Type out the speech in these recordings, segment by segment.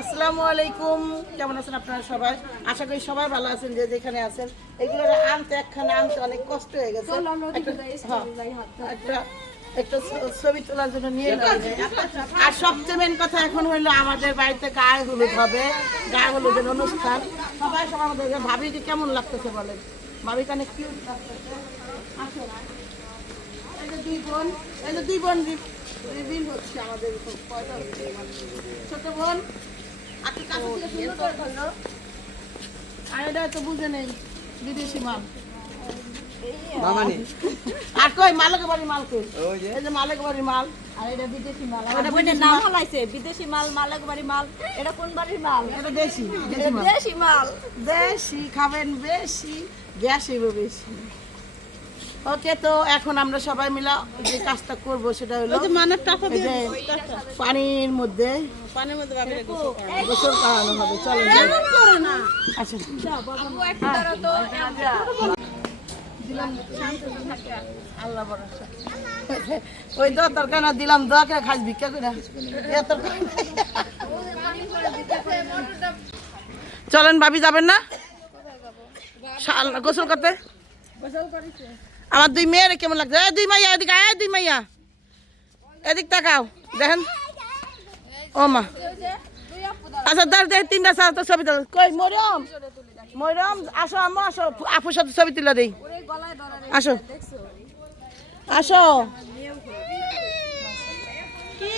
আসসালামু আলাইকুম, কেমন আছেন আপনারা সবাই? আশা করি সবাই ভালো আছেন যে যেখানে আছেন। এগুলো আনতে একখানে আনতে অনেক কষ্ট হয়ে গেছে। একটা ছবি তোলার জন্য নিয়ে গেলাম। আর সবচেয়ে মেন কথা এখন হইলো আমাদের বাড়িতে গায়ে হলুদ হবে, গায়ে হলুদের অনুষ্ঠান। সবাই সবার মধ্যে ভাবিকে কেমন লাগতেছে বলেন? ভাবি কানে কিউট লাগতেছে। আসো না, এই যে দুই বোন রিভিল হচ্ছে আমাদের। ছোট বোন আপনি কাছে থেকে সুন্দর করে ধরলো। আর এটা তো বুঝে নেই বিদেশি মাল। আর কই মালকের বাড়ির মাল কই? এই যে মালকের বাড়ির মাল। আর এটা বিদেশি মাল। এটা বইনের নাম হলাইছে বিদেশি মাল, মালকের বাড়ির মাল। এটা কোন বাড়ির মাল? এটা দেশি মাল। দেশি মাল। দেশি খাবেন বেশি, গ্যাস হইব বেশি। ওকে, তো এখন আমরা সবাই মিলে যে কাজটা করব সেটা হলো পানির মধ্যে গোসল করানো হবে। চলো আচ্ছা, আল্লাহ ভরসা। ওই তো তরকারি না দিলাম, দোয়া করে খাস ভিক্ষা করে। চলেন, ভাবি যাবেন না গোসল করতে? আমার দুই মেয়ের কেমন লাগছে? দুই মাইয়া এদিকে, দুই মাইয়া এদিক তাকাও, দেখেন। ও মা, আচ্ছা দশ দেখ তিনটা ছবি তুল। কই মরিয়ম, মরিয়ম আসো, আম্মু আসো, আপুর সাথে ছবি তুলে দেই। আসো আসো।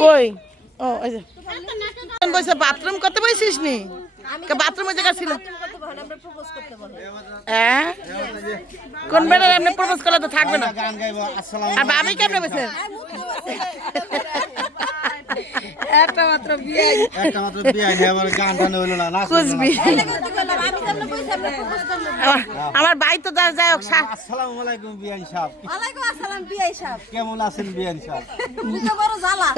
কই? ও এই যে বসে বাথরুম করতে বসিস নি? বাথরুমের জায়গা ছিল। কোন বেড়ে এমনি প্রপোজ করলে তো থাকবে না। আর ভাবি কেমনে বসে? একটা মাত্র বিয়ে, আমার ভাই তো যাই হোক। আসসালামু আলাইকুম বিয়ান সাহেব। ওয়ালাইকুম আসসালাম বিআই সাহেব। কেমন আছেন বিয়ান সাহেব? বুকে বড় জ্বালা।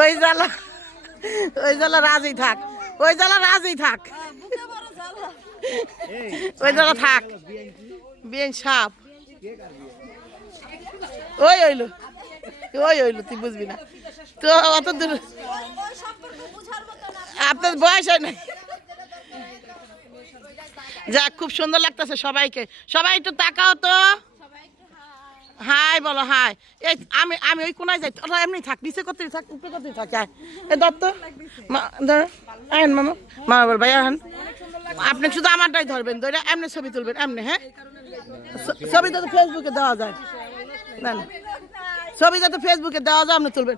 ওই জ্বালা রাজি থাক, ওই জ্বালা রাজি থাক, বুকে বড় জ্বালা। ওই জ্বালা থাক। বিয়ান সাহেব ওই হইলো তুই বুঝবি না তো অত দূর। আপনার বয়স হয় নাই। যাক, খুব সুন্দর লাগতেছে সবাইকে। সবাই একটু তাকাও তো, হাই বলো, হাই। এই আমি ওই কোনায় যাই, ওরা এমনি থাক, নিচে করতে থাক, উপরে করতে থাক। এই দত্ত আহেন মামা, মামা বল ভাই আহেন। আপনি শুধু আমারটাই ধরবেন, ধরে এমনি ছবি তুলবেন এমনি। হ্যাঁ, ছবি তো ফেসবুকে দেওয়া যায় না, ছবি যাতে ফেসবুকে দেওয়া যায় আপনি তুলবেন।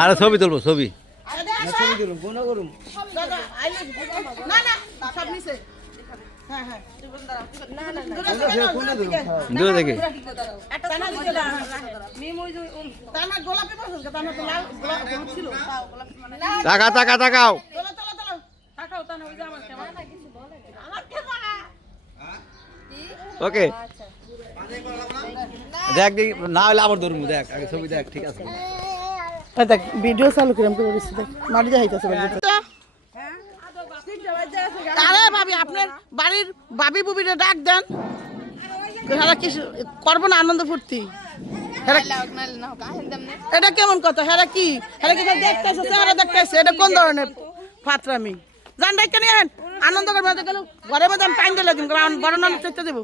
আরে ছবি তুলবো, ছবি দেখি। তাকাও। ওকে, দেখ না হলে আবার ধরবো। দেখ আগে ছবি দেখ, ঠিক আছে? দেখ ভিডিও চালু করে দেখ মাটি যাইতেছে। আরে ভাবি, আপনার বাড়ির ভাবি বুবিরে ডাক দেন। কি করবো না আনন্দ ফুর্তি? এটা কেমন কথা? হেরা কি দেখতেছে, চেহারা দেখতেছে? এটা কোন ধরনের ফাতরামি? জান ডাক্তার নিয়ে আনন্দ করবো। গেল ঘরে মধ্যে আমি টাইম দিলে দিন বড় নাম চেষ্টা দেবো।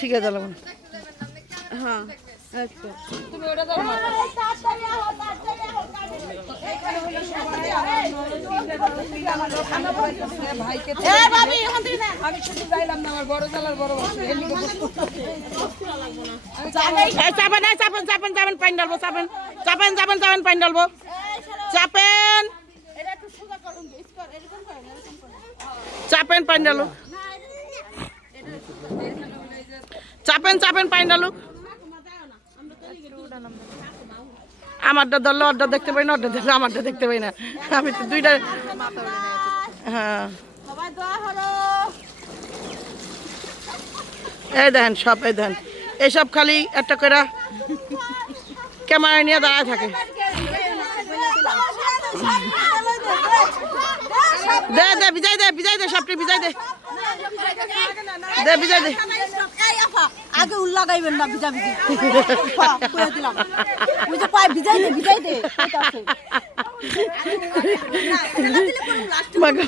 ঠিক আছে, হ্যাঁ চাপেন পানি ডালবো, চাপেন পানি ডালবো, চাপেন পানি ডালো, চাপেন পানি ডালুক। আমারটা ধরলে ওরটা দেখতে পাই না, ওরটা দেখলে আমারটা দেখতে পাই না। আমি তো দুইটা। হ্যাঁ, এই দেখেন সব, এই দেখেন এইসব খালি একটা করে ক্যামেরা নিয়ে দাঁড়ায় থাকে। দে দে বিজয় দে সবটি বিজয় দে বিজয় দে। আগে উল লাগাইবেন না ভিজা ভিজি কইয়া দিলাম ওই যে পায় ভিজাই দে মাগা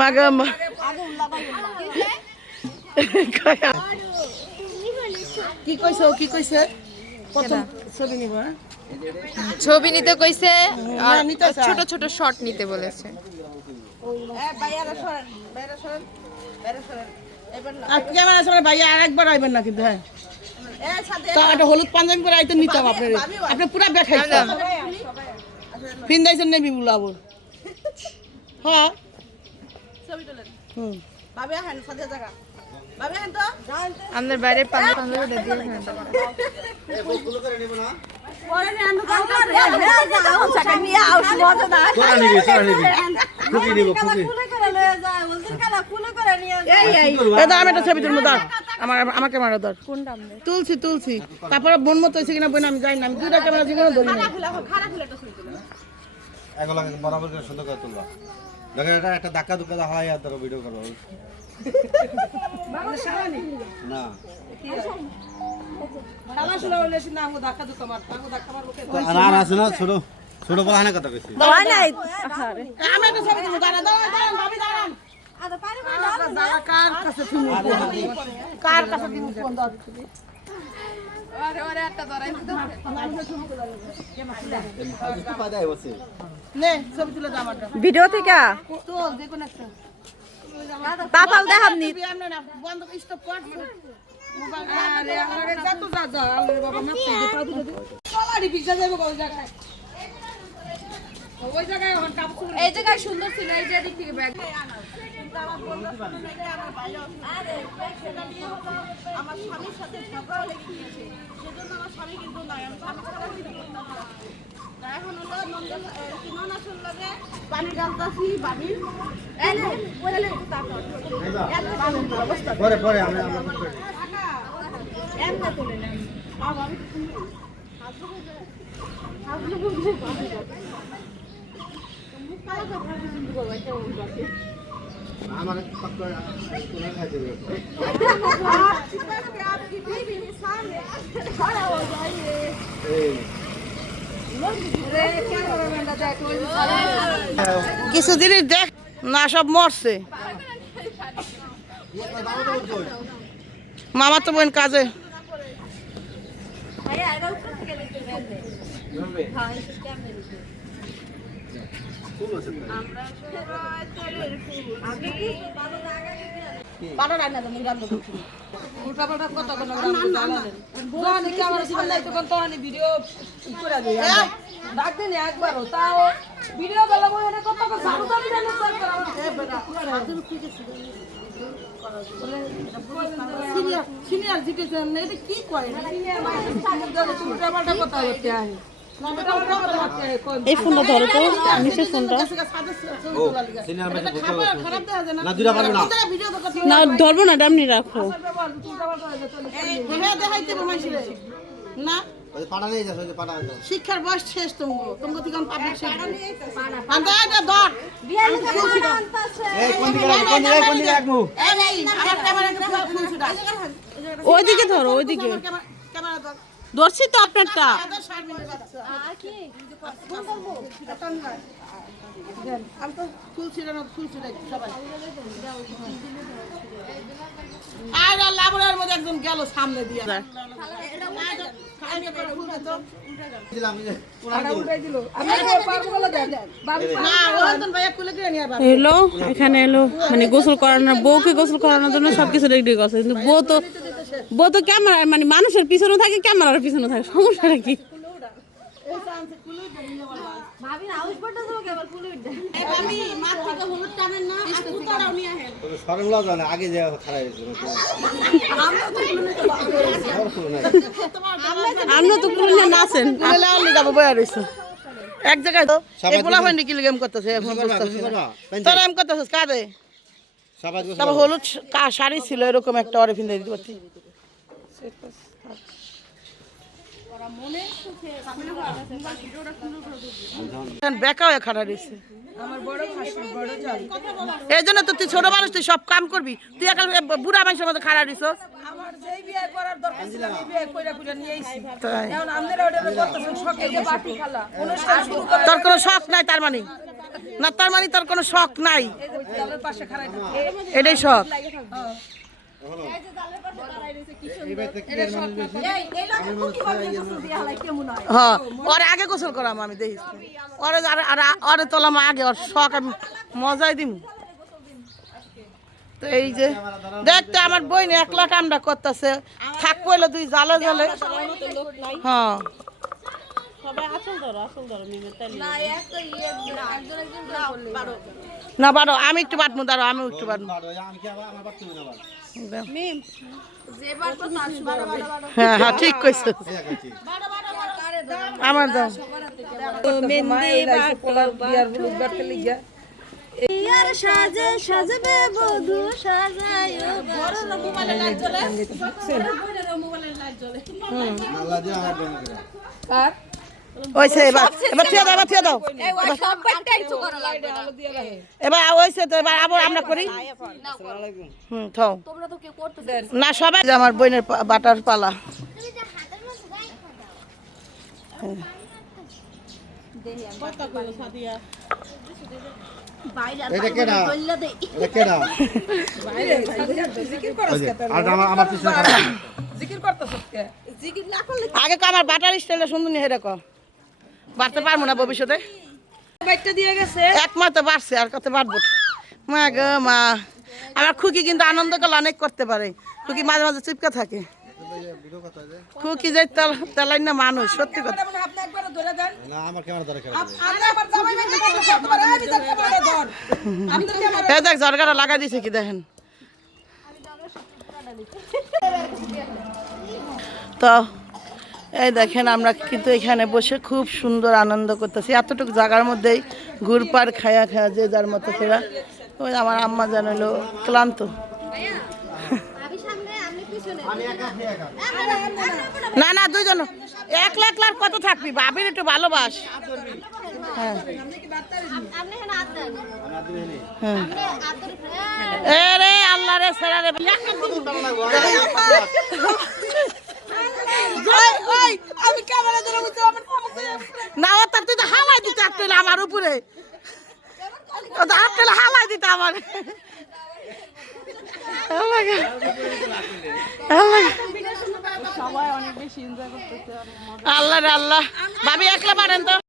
মাগা মা আগে উল লাগাইবেন না কি কইছে প্রথম ছবি নিব ছবি নিতে কইছে আর নিতে চায়। ছোট ছোট শট নিতে বলেছে। আর ক্যামেরা সামনে ভাইয়া আরেকবার আইবেন না কিন্তু হ্যাঁ তা একটা হলুদ পাঞ্জাবি পরে আইতে নিতাম আপনার আপনি পুরা দেখাইছেন ফিন্দাইছেন নেবি বুলাবো হ্যাঁ আমাদের বাইরে পাঞ্জাবি দিয়ে নিয়ে আউস মজা না তোরা নিবি খুকি নিব খুকি এটা আমি একটা ছবি তুলবো ধর আমার ক্যামেরা ধর তুলছি তারপরে বোন মতো হয়েছে কিনা বোন আমি যাই না আমি দুইটা ক্যামেরা জীবনে ধরি না এগুলো বরাবর করে সুন্দর করে তুলবা দেখো এটা একটা ধাক্কা ধুক্কা হয় আর ধরো ভিডিও করো না আর আছে না ছোট ছোট বলা হয় না কথা কইছি আমি একটা ছবি তুলবো দাঁড়ান ভাবি দাঁড়ান কার কাছে দিব ফোন দাও নে ছবি তুলে দাও আমারটা ভিডিও থেকে তোল যে কোন একটা তাতাল দেখাবনি বন্ধ স্টপ কর মোবাইল আরে আরে যা আরে বাবা না চলাড়ি পিছা যাবে ওই জায়গায় এখন কাপড় এই জায়গায় সুন্দর ছিল এই যে দিক থেকে ব্যাগ আমার স্বামীর সাথে ঝগড়া লেগে গিয়েছে সেজন্য আমার স্বামী কিন্তু নয় আমি স্বামী ছাড়া কিছু করতে পারি না এখন হলো নন্দন আসল লাগে পানি ঢালতাছি বাবির পরে পরে আমি আমার খাই দেবে কিছু জিনিস দেখ না সব মরছে মামা তো বোন কাজে সিনিয়র সিটিজেন এটা কি করে এই ফোনটা ধরো তো নিচের ফোনটা না দুটা পারবে না না ধরবো না ডামনি রাখো না পাড়া নিয়ে যাচ্ছে পাড়া শিক্ষার বয়স শেষ তোমাকে থেকে পাবলিক এই কোন দিকে রাখবো ওইদিকে ধরো ওইদিকে ধরছি তো আপনারটা আমি তো খুলছি না সবাই আর লাবরের মধ্যে একজন গেল সামনে দিয়ে এলো এখানে এলো মানে গোসল করানোর বউকে গোসল করানোর জন্য সবকিছু রেডি করছে কিন্তু বউ তো ক্যামেরা মানে মানুষের পিছনে থাকে ক্যামেরার পিছনে থাকে সমস্যাটা কি আগে যে খারাপ আমরা তো পুরো নাচেন এক জায়গায় তো এগুলা হয়নি কি গেম করতেছে তোর এম করতেছিস কাঁদে তারপর হলুদ শাড়ি ছিল এরকম একটা অরে ফিন্দে দিতে পারতি বেকা হয়ে খাড়া দিছে এই জন্য তো তুই ছোট মানুষ, তুই সব কাম করবি, তুই একাল বুড়া মানুষের মতো খাড়া দিছ। তোর কোনো শখ নাই তার মানে? না তার মানে তোর কোনো শখ নাই, এটাই শখ। হ্যাঁ, ওরে আগে গোসল করাম আমি দেখিস, ওরে ওরে তোলাম আগে, ওর শখ আমি মজাই দিম। তো এই যে দেখতে আমার বই না একলা কামটা করতেছে, থাকবো এলো তুই জালে জালে। হ্যাঁ না বারো, আমি একটু বাটমু, দাঁড়ো আমি একটু বাটমু। হ্যাঁ হ্যাঁ ঠিক কইছো, আমার দাও। সাজে সাজবে বধু সাজায় ওইছে এবার এবার থিয়া দাও, এবার থিয়া দাও, এবার ওইছে তো, এবার আবার আমরা করি। থাও না সবাই, আমার বোনের বাটার পালা। এটা কেডা? এটা কেডা? আর আমার পিছনে আগে আমার বাটার স্টাইলটা সুন্দর নিয়ে হেরে বাড়তে পারবো না ভবিষ্যতে, এক মাত্র বাড়ছে আর কত বাড়বো। মা গো মা, আমার খুকি কিন্তু আনন্দ করলে অনেক করতে পারে, খুকি মাঝে মাঝে চিপকা থাকে। খুকি যে তেলাই না মানুষ, সত্যি কথা। না আমার ক্যামেরা দরকার। এই দেখ জরগাটা লাগাই দিছে কি দেখেন তো। এই দেখেন আমরা কিন্তু এখানে বসে খুব সুন্দর আনন্দ করতেছি, এতটুকু জায়গার মধ্যেই ঘুরপার খায়া খায়া যে যার মতো ফেরা। ওই আমার আম্মা জানালো ক্লান্ত। না না দুইজন, একলা একলার কত থাকবি, বাবির একটু ভালোবাস। হ্যাঁ রে আল্লাহ রে সেরা রে, না ও তার তুই তো হাওয়াই দিতে আসলে আমার উপরে, ও তো আসলে হাওয়াই দিতে আমার। আল্লাহ রে আল্লাহ, ভাবি একলা পারেন তো।